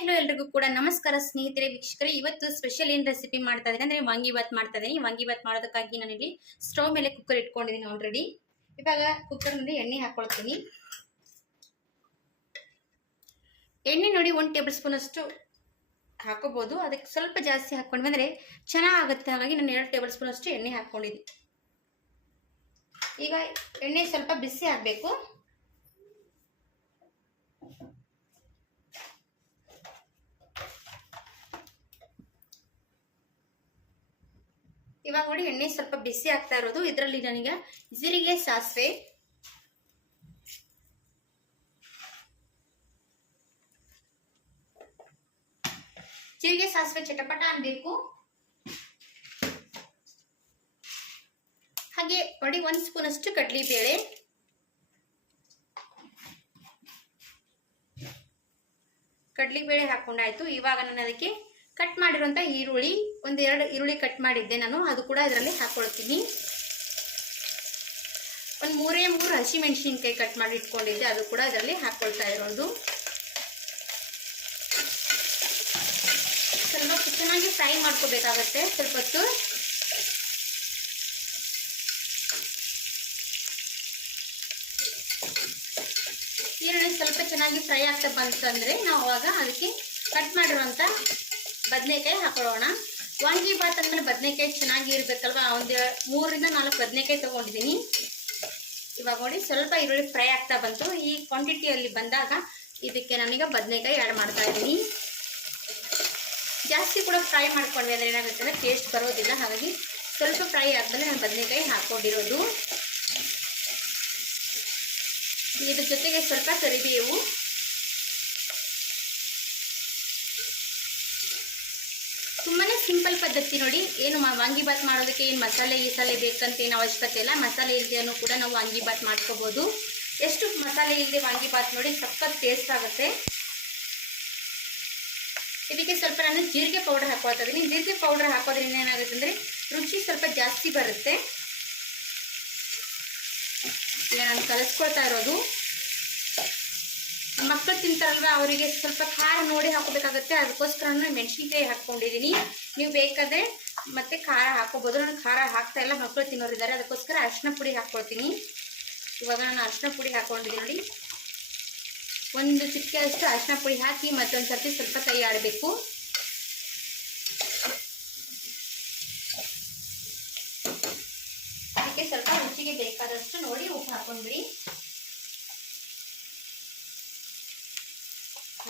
Hello ಎಲ್ರಿಗೂ ಕೂಡ ನಮಸ್ಕಾರ ಸ್ನೇಹಿತರೆ, ವೀಕ್ಷಕರೇ. ಇವತ್ತು ಸ್ಪೆಷಲ್ ಏನ್ ರೆಸಿಪಿ ಮಾಡ್ತಾ ಇದ್ದೀನಿ ಅಂದ್ರೆ ವಾಂಗಿ ಬಾತ್ ಮಾಡ್ತಾ ಇದ್ದೀನಿ. ವಾಂಗಿ ಬಾತ್ ಮಾಡೋದಕ್ಕಾಗಿ ನಾನಿಲ್ಲಿ ಸ್ಟವ್ ಮೇಲೆ ಕುಕ್ಕರ್ ಇಟ್ಕೊಂಡಿದ್ದೀನಿ ಆಲ್ರೆಡಿ ಇವಾಗ ಕುಕ್ಕರ್ನಲ್ಲಿ ಎಣ್ಣೆ ಹಾಕೊಳ್ತೀನಿ. ಎಣ್ಣೆ ನೋಡಿ ಒಂದು ಟೇಬಲ್ ಸ್ಪೂನ್ ಅಷ್ಟು ಹಾಕೋಬಹುದು ಅದಕ್ಕೆ ಸ್ವಲ್ಪ ಜಾಸ್ತಿ ಹಾಕೊಂಡ್ವಿ ಅಂದ್ರೆ ಚೆನ್ನಾಗುತ್ತೆ ಹಾಗಾಗಿ ನಾನು ಎರಡು ಟೇಬಲ್ ಸ್ಪೂನ್ ಅಷ್ಟು ಎಣ್ಣೆ ಹಾಕೊಂಡಿದ್ದೀನಿ. ಈಗ ಎಣ್ಣೆ ಸ್ವಲ್ಪ ಬಿಸಿ ಆಗಬೇಕು. ಇವಾಗ ನೋಡಿ ಎಣ್ಣೆ ಸ್ವಲ್ಪ ಬಿಸಿ ಆಗ್ತಾ ಇರೋದು. ಇದರಲ್ಲಿ ನನಗೆ ಜೀರಿಗೆ ಸಾಸಿವೆ. ಜೀರಿಗೆ ಸಾಸಿವೆ ಚಟಪಟ ಅನ್ಬೇಕು. ಹಾಗೆ ಒಡಿ ಒಂದ್ ಸ್ಪೂನ್ ಅಷ್ಟು ಕಡ್ಲಿ ಬೇಳೆ ಕಡ್ಲಿ ಬೇಳೆ ಹಾಕೊಂಡಾಯ್ತು. ಇವಾಗ ನಾನು ಅದಕ್ಕೆ ಕಟ್ ಮಾಡಿರುವಂಥ ಈರುಳ್ಳಿ, ಒಂದೆರಡು ಈರುಳ್ಳಿ ಕಟ್ ಮಾಡಿದ್ದೆ ನಾನು, ಅದು ಕೂಡ ಇದರಲ್ಲಿ ಹಾಕ್ಕೊಳ್ತೀನಿ ಒಂದು ಮೂರೇ ಮೂರು ಹಸಿ ಮೆಣಸಿನ್ಕಾಯಿ ಕಟ್ ಮಾಡಿ ಇಟ್ಕೊಂಡಿದ್ದೆ, ಅದು ಕೂಡ ಇದರಲ್ಲಿ ಹಾಕ್ಕೊಳ್ತಾ ಇರೋದು. ಸ್ವಲ್ಪ ಚೆನ್ನಾಗಿ ಫ್ರೈ ಮಾಡ್ಕೋಬೇಕಾಗತ್ತೆ, ಸ್ವಲ್ಪ ಹೊತ್ತು. ಈರುಳ್ಳಿ ಸ್ವಲ್ಪ ಚೆನ್ನಾಗಿ ಫ್ರೈ ಆಗ್ತಾ ಬಂತಂದರೆ ನಾವು ಅವಾಗ ಅದಕ್ಕೆ ಕಟ್ ಮಾಡಿರುವಂತ ಬದನೆಕಾಯಿ ಹಾಕೊಳ್ಳೋಣ. ವಾಂಗಿ ಬಾತ್ ಅಂದ್ರೆ ಬದನೆಕಾಯಿ ಚೆನ್ನಾಗಿ ಇರ್ಬೇಕಲ್ವಾ ಒಂದು ಮೂರರಿಂದ ನಾಲ್ಕು ಬದನೆಕಾಯಿ ತಗೊಂಡಿದ್ದೀನಿ. ಇವಾಗ ನೋಡಿ, ಸ್ವಲ್ಪ ಈರುಳ್ಳಿ ಫ್ರೈ ಆಗ್ತಾ ಬಂತು. ಈ ಕ್ವಾಂಟಿಟಿಯಲ್ಲಿ ಬಂದಾಗ ಇದಕ್ಕೆ ನಾನೀಗ ಬದನೆಕಾಯಿ ಆ್ಯಡ್ ಮಾಡ್ತಾ ಇದ್ದೀನಿ. ಜಾಸ್ತಿ ಕೂಡ ಫ್ರೈ ಮಾಡ್ಕೊಂಡ್ವಿ ಅಂದರೆ ಏನಾಗುತ್ತೆ ಅಂದರೆ ಟೇಸ್ಟ್ ಬರೋದಿಲ್ಲ. ಹಾಗಾಗಿ ಸ್ವಲ್ಪ ಫ್ರೈ ಆದ್ಮೇಲೆ ನಾನು ಬದನೆಕಾಯಿ ಹಾಕ್ಕೊಂಡಿರೋದು ಇದ್ರ ಜೊತೆಗೆ ಸ್ವಲ್ಪ ಕರಿಬೇವು. ತುಂಬಾನೇ ಸಿಂಪಲ್ ಪದ್ಧತಿ ನೋಡಿ. ಏನು ವಾಂಗಿಬಾತ್ ಮಾಡೋದಕ್ಕೆ ಏನು ಮಸಾಲೆ, ಗೀಸಾಲೆ ಬೇಕಂತ ಏನು ಅವಶ್ಯಕತೆ ಇಲ್ಲ. ಮಸಾಲೆ ಇಲ್ಲದೆನೂ ಕೂಡ ನಾವು ವಾಂಗಿಬಾತ್ ಮಾಡ್ಕೋಬೋದು. ಎಷ್ಟು ಮಸಾಲೆ ಇಲ್ಲದೆ ವಾಂಗಿಬಾತ್ ನೋಡಿ ಸಖತ್ ಟೇಸ್ಟ್ ಆಗುತ್ತೆ. ಇದಕ್ಕೆ ಸ್ವಲ್ಪ ನಾನು ಜೀರಿಗೆ ಪೌಡರ್ ಹಾಕೋತಾ ಜೀರಿಗೆ ಪೌಡರ್ ಹಾಕೋದ್ರಿಂದ ಏನಾಗುತ್ತೆ ಅಂದರೆ ರುಚಿ ಸ್ವಲ್ಪ ಜಾಸ್ತಿ ಬರುತ್ತೆ. ಈಗ ನಾನು ಕಲಿಸ್ಕೊಳ್ತಾ ಇರೋದು. ಮಕ್ಕಳು ತಿಂತಾರಲ್ವ, ಅವರಿಗೆ ಸ್ವಲ್ಪ ಖಾರ ನೋಡಿ ಹಾಕೋಬೇಕಾಗುತ್ತೆ. ಅದಕ್ಕೋಸ್ಕರ ನಾನು ಮೆಣಸಿನ್ಕಾಯಿ ಹಾಕ್ಕೊಂಡಿದ್ದೀನಿ. ನೀವು ಬೇಕಾದ್ರೆ ಮತ್ತೆ ಖಾರ ಹಾಕೋಬೋದು. ನಾನು ಖಾರ ಹಾಕ್ತಾ ಇಲ್ಲ, ಮಕ್ಕಳು ತಿನ್ನೋರಿದ್ದಾರೆ ಅದಕ್ಕೋಸ್ಕರ ಅರಿಶಿನ ಪುಡಿ ಹಾಕ್ಕೊಳ್ತೀನಿ ಇವಾಗ ನಾನು ಅರಿಶಿನ ಪುಡಿ ಹಾಕ್ಕೊಂಡಿದ್ದೀನಿ ನೋಡಿ. ಒಂದು ಚಿಕ್ಕ ಅಷ್ಟು ಅರಿಶಿನ ಪುಡಿ ಹಾಕಿ ಮತ್ತೊಂದು ಸರ್ತಿ ಸ್ವಲ್ಪ ಕೈ ಆಡಬೇಕು. ಅದಕ್ಕೆ ಸ್ವಲ್ಪ ರುಚಿಗೆ ಬೇಕಾದಷ್ಟು ನೋಡಿ ಉಪ್ಪು ಹಾಕೊಂಡ್ಬಿಡಿ.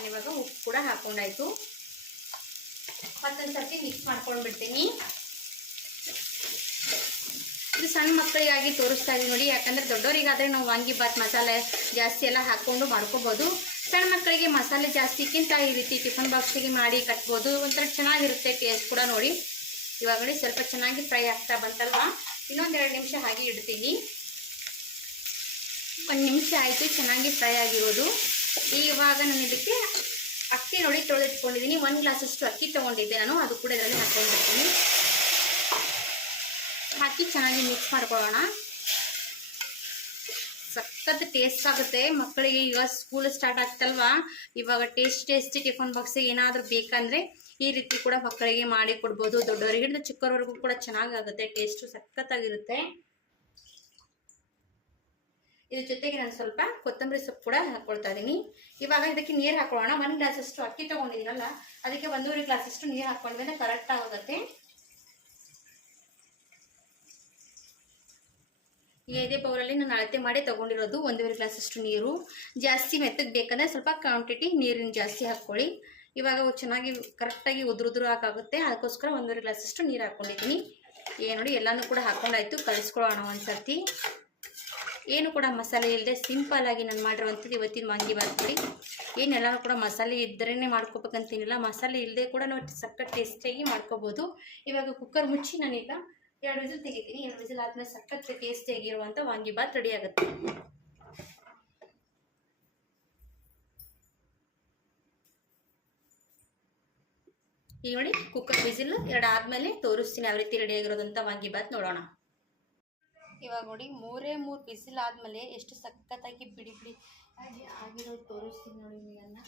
ಇವಾಗ ಉಪ್ಪು ಕೂಡ ಹಾಕೊಂಡಾಯ್ತು. ಮತ್ತೊಂದು ಸರ್ತಿ ಮಿಕ್ಸ್ ಮಾಡ್ಕೊಂಡ್ಬಿಡ್ತೀನಿ. ಇದು ಸಣ್ಣ ಮಕ್ಕಳಿಗಾಗಿ ತೋರಿಸ್ತಾ ಇದೀವಿ ನೋಡಿ, ಯಾಕಂದ್ರೆ ದೊಡ್ಡವರಿಗಾದ್ರೆ ನಾವು ವಾಂಗಿ ಬಾತ್ ಮಸಾಲೆ ಜಾಸ್ತಿ ಎಲ್ಲ ಹಾಕೊಂಡು ಮಾಡ್ಕೋಬಹುದು ಸಣ್ಣ ಮಕ್ಕಳಿಗೆ ಮಸಾಲೆ ಜಾಸ್ತಿಕ್ಕಿಂತ ಈ ರೀತಿ ಟಿಫನ್ ಬಾಕ್ಸಿಗೆ ಮಾಡಿ ಕಟ್ಬೋದು. ಒಂಥರ ಚೆನ್ನಾಗಿರುತ್ತೆ ಟೇಸ್ಟ್ ಕೂಡ ನೋಡಿ. ಇವಾಗ ಸ್ವಲ್ಪ ಚೆನ್ನಾಗಿ ಫ್ರೈ ಆಗ್ತಾ ಬಂತಲ್ವಾ? ಇನ್ನೊಂದೆರಡು ನಿಮಿಷ ಹಾಗೆ ಇಡ್ತೀನಿ. ಒಂದು ನಿಮಿಷ ಆಯಿತು, ಚೆನ್ನಾಗಿ ಫ್ರೈ ಆಗಿರೋದು. ಇವಾಗ ನಾನು ಇದಕ್ಕೆ ಅಕ್ಕಿ ನೋಡಿ ತೊಳೆದಿಟ್ಕೊಂಡಿದ್ದೀನಿ. ಒಂದು ಗ್ಲಾಸಷ್ಟು ಅಕ್ಕಿ ತೊಗೊಂಡಿದ್ದೆ ನಾನು. ಅದು ಕೂಡ ಇದರಲ್ಲಿ ಹಾಕೊಂಡಿರ್ತೀನಿ. ಹಾಕಿ ಚೆನ್ನಾಗಿ ಮಿಕ್ಸ್ ಮಾಡ್ಕೊಳ್ಳೋಣ. ಸಖತ್ ಟೇಸ್ಟ್ ಆಗುತ್ತೆ. ಮಕ್ಕಳಿಗೆ ಈಗ ಸ್ಕೂಲ್ ಸ್ಟಾರ್ಟ್ ಆಗ್ತಲ್ವಾ? ಇವಾಗ ಟೇಸ್ಟ್ ಟೇಸ್ಟಿ ಟಿಫನ್ ಬಾಕ್ಸ್ ಏನಾದರೂ ಬೇಕಂದ್ರೆ ಈ ರೀತಿ ಕೂಡ ಮಕ್ಕಳಿಗೆ ಮಾಡಿ ಕೊಡ್ಬೋದು. ದೊಡ್ಡವರಿಗೆ ಹಿಡಿದು ಚಿಕ್ಕವರೆಗೂ ಕೂಡ ಚೆನ್ನಾಗಾಗುತ್ತೆ. ಟೇಸ್ಟು ಸಖತ್ತಾಗಿರುತ್ತೆ. ಇದ್ರ ಜೊತೆಗೆ ನಾನು ಸ್ವಲ್ಪ ಕೊತ್ತಂಬರಿ ಸೊಪ್ಪು ಕೂಡ ಹಾಕೊಳ್ತಾ ಇದ್ದೀನಿ. ಇವಾಗ ಇದಕ್ಕೆ ನೀರು ಹಾಕೊಳ್ಳೋಣ. ಒಂದು ಗ್ಲಾಸ್ ಅಷ್ಟು ಅಕ್ಕಿ ತಗೊಂಡಿದ್ದೀನಲ್ಲ, ಅದಕ್ಕೆ ಒಂದೂವರೆ ಗ್ಲಾಸ್ ಅಷ್ಟು ನೀರು ಹಾಕೊಂಡ್ಮೇಲೆ ಕರೆಕ್ಟ್ ಆಗುತ್ತೆ ಇದೇ ಬೌಲಲ್ಲಿ ನಾನು ಅಳತೆ ಮಾಡಿ ತಗೊಂಡಿರೋದು ಒಂದೂವರೆ ಗ್ಲಾಸ್ ಅಷ್ಟು ನೀರು. ಜಾಸ್ತಿ ಮೆತ್ತಗೆ ಬೇಕಂದ್ರೆ ಸ್ವಲ್ಪ ಕ್ವಾಂಟಿಟಿ ನೀರಿನ ಜಾಸ್ತಿ ಹಾಕ್ಕೊಳ್ಳಿ ಇವಾಗ ಚೆನ್ನಾಗಿ ಕರೆಕ್ಟಾಗಿ ಉದುರು ಉದುರು ಹಾಕಾಗುತ್ತೆ ಅದಕ್ಕೋಸ್ಕರ ಒಂದೂವರೆ ಗ್ಲಾಸ್ ಅಷ್ಟು ನೀರು ಹಾಕ್ಕೊಂಡಿದ್ದೀನಿ ಏನು ನೋಡಿ, ಎಲ್ಲನೂ ಕೂಡ ಹಾಕೊಂಡಾಯ್ತು. ಕಲಿಸ್ಕೊಳ್ಳೋಣ ಒಂದ್ಸರ್ತಿ. ಏನು ಕೂಡ ಮಸಾಲೆ ಇಲ್ಲದೆ ಸಿಂಪಲ್ ಆಗಿ ನಾನು ಮಾಡಿರುವಂಥದ್ದು ಇವತ್ತಿನ ವಾಂಗಿ ಬಾತ್ ಪುಡಿ. ಏನೆಲ್ಲನೂ ಕೂಡ ಮಸಾಲೆ ಇದ್ದರೇ ಮಾಡ್ಕೋಬೇಕಂತೇನಿಲ್ಲ. ಮಸಾಲೆ ಇಲ್ಲದೆ ಕೂಡ ನಾವು ಸಖತ್ ಟೇಸ್ಟಿಯಾಗಿ ಮಾಡ್ಕೋಬೋದು. ಇವಾಗ ಕುಕ್ಕರ್ ಮುಚ್ಚಿ ನಾನೀಗ ಎರಡು ವಿಸಿಲ್ ತೆಗಿತೀನಿ. ಎರಡು ವಿಸಿಲ್ ಆದಮೇಲೆ ಸಖತ್ ಟೇಸ್ಟಿಯಾಗಿರುವಂಥ ವಾಂಗಿ ಬಾತ್ ರೆಡಿ ಆಗುತ್ತೆ. ಈ ನೋಡಿ ಕುಕ್ಕರ್ ವಿಸಿಲ್ ಎರಡು ಆದ್ಮೇಲೆ ತೋರಿಸ್ತೀನಿ ಯಾವ ರೀತಿ ರೆಡಿ ಆಗಿರೋದಂತ ವಾಂಗಿ ಬಾತ್ ನೋಡೋಣ. ಇವಾಗ ನೋಡಿ, ಮೂರೇ ಮೂರು ಬಿಸಿಲು ಆದಮೇಲೆ ಎಷ್ಟು ಸಖತ್ತಾಗಿ ಬಿಡಿ ಬಿಡಿ ಆಗಿರೋ ತೋರಿಸ್ತೀನಿ ನೋಡಿ ನಿಮಗನ್ನ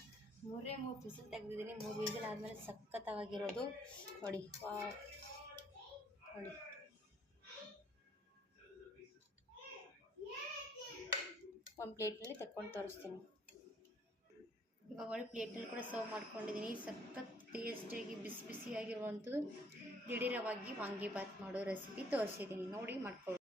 ಮೂರೇ ಮೂರು ಬಿಸಿಲು ತೆಗೆದಿದ್ದೀನಿ, ಮೂರು ಬಿಸಿಲು ಆದಮೇಲೆ ಸಖತ್ತಾಗಿರೋದು ನೋಡಿ. ನೋಡಿ. ಒಂದು ಪ್ಲೇಟ್ನಲ್ಲಿ ತೆಕ್ಕೊಂಡು ತೋರಿಸ್ತೀನಿ. ಇವಾಗ ಒಳ್ಳೆ ಪ್ಲೇಟಲ್ಲಿ ಕೂಡ ಸರ್ವ್ ಮಾಡ್ಕೊಂಡಿದ್ದೀನಿ ಸಖತ್ ಟೇಸ್ಟಿಯಾಗಿ ಬಿಸಿ ಬಿಸಿಯಾಗಿರುವಂಥದ್ದು ದಿಢೀರವಾಗಿ ವಾಂಗಿಬಾತ್ ಮಾಡೋ ರೆಸಿಪಿ ತೋರಿಸಿದ್ದೀನಿ ನೋಡಿ ಮಾಡ್ಕೊಳ್ಳಿ.